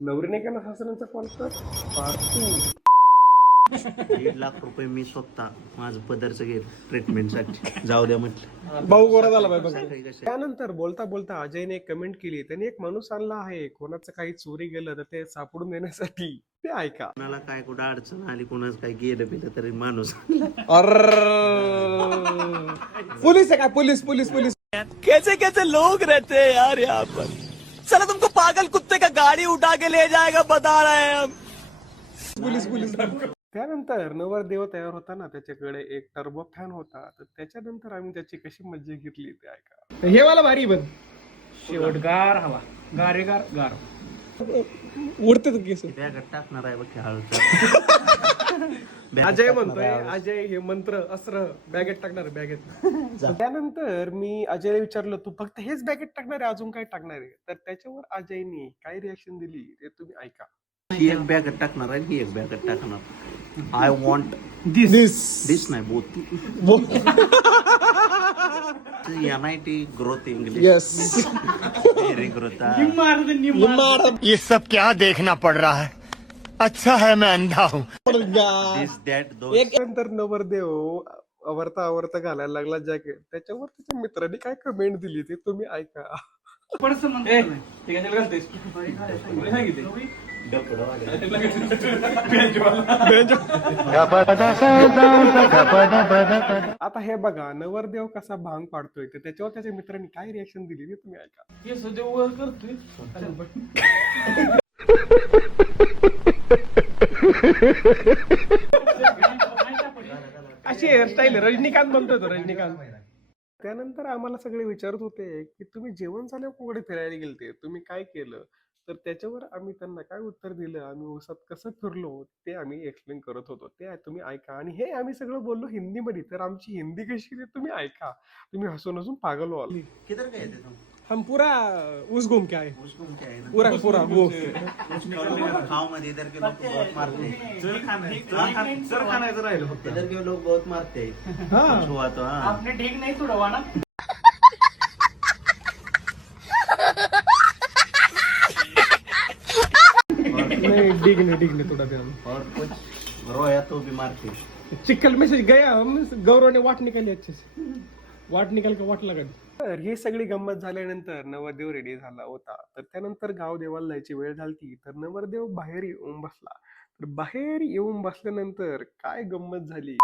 नवरीने केला सासऱ्यांचा कॉल कर फालतू. 1,00,000 रुपये मी स्वतः माझं पदरचं घेईल ट्रीटमेंटसाठी. जाऊ द्या म्हटलं. भाऊ गोरा झाला पाहिजे. त्यानंतर बोलता बोलता अजयने एक कमेंट केली, त्याने एक माणूस आणला आहे कोणाचं काही चोरी गेलं तर ते सापडून देण्यासाठी. ते ऐका. कोणाला काय कुठं अडचण आली, कोणाचं काय गेलं पिलं तरी माणूस पुलिस है क्या? Police police police. कैसे कैसे लोग रहते हैं यार यहाँ पर. चलो तुमको पागल कुत्ते का गाड़ी उठा के ले जाएगा बता रहे हैं हम. Police police. त्यानंतर नवरदेव तयार होता ना, त्याच्याकडे एक टर्बो फॅन होता, तर त्याच्यानंतर आम्ही त्याची कशी मज्जा घेतली ते ऐका. हे वाला भारी बन शेवटगार हवा गारेगार गार उडते तर केस. बॅगत टाकणार आहे बघ हळू. अजय म्हणतोय, अजय हे मंत्र अस्त्र बॅगेत टाकणार बॅगेत. त्यानंतर मी अजयला विचारलं, तू फक्त हेच बॅगेत टाकणार आहे अजून काय टाकणार आहे? तर त्याच्यावर अजयने काय रिॲक्शन दिली ते तुम्ही ऐका. ही एक बॅगत टाकणार आहे, ही एक बॅगत टाकणार. आय वॉन्ट दिस नाही both. NIT growth English very growth. ये सब क्या देखना पड़ रहा है. अच्छा है मैं अंधा हूँ. दिस दॅट दो. एक नंतर नवरदेव आवरता आवरता घालायला लागला जॅकेट, त्याच्यावर त्याच्या मित्रांनी काय कमेंट दिली ते तुम्ही ऐका. आता हे बघा नवरदेव कसा भांग पाडतोय, तर त्याच्यावर त्याच्या मित्रांनी काय रिॲक्शन दिली ते तुम्ही ऐका. अशी हेअरस्टाईल रजनीकांत बनतोय तो रजनीकांत. त्यानंतर आम्हाला सगळे विचारत होते की तुम्ही जेवण झाल्यावर कुठे फिरायला गेलते, तुम्ही काय केलं? तर त्याच्यावर आम्ही त्यांना काय उत्तर दिलं, आम्ही उसात कसं फिरलो ते आम्ही एक्सप्लेन करत होतो, ते तुम्ही ऐका. आणि हे आम्ही सगळं बोललो हिंदीमध्ये, तर आमची हिंदी कशी ते तुम्ही ऐका. तुम्ही हसून हसून पागल व्हाल. किधर गए थे तुम? हम पूरा उस घूम के आए, उसको क्या है ना, पूरा पूरा वो गाँव मध्ये इधर के लोग बहुत मारते हैं. सर खाण्याचं राहिलं फक्त. इधर के लोग बहुत मारते हैं. हाँ. हुआ तो हाँ. आपने ठीक नहीं तोड़वा ना. नहीं डिगने थोड़ा ध्यान. और कुछ रोया तो भी मारते. चिकल मैसेज गया, हम गौरव ने वाट निकाली अच्छे से, वाट निकाल के वाट लगा. तर ही सगळी गंमत झाल्यानंतर नवरदेव रेडी झाला होता, तर त्यानंतर गाव देवाला जायची वेळ झाली, तर नवरदेव बाहेर येऊन बसला. तर बाहेर येऊन बसल्यानंतर काय गंमत झाली.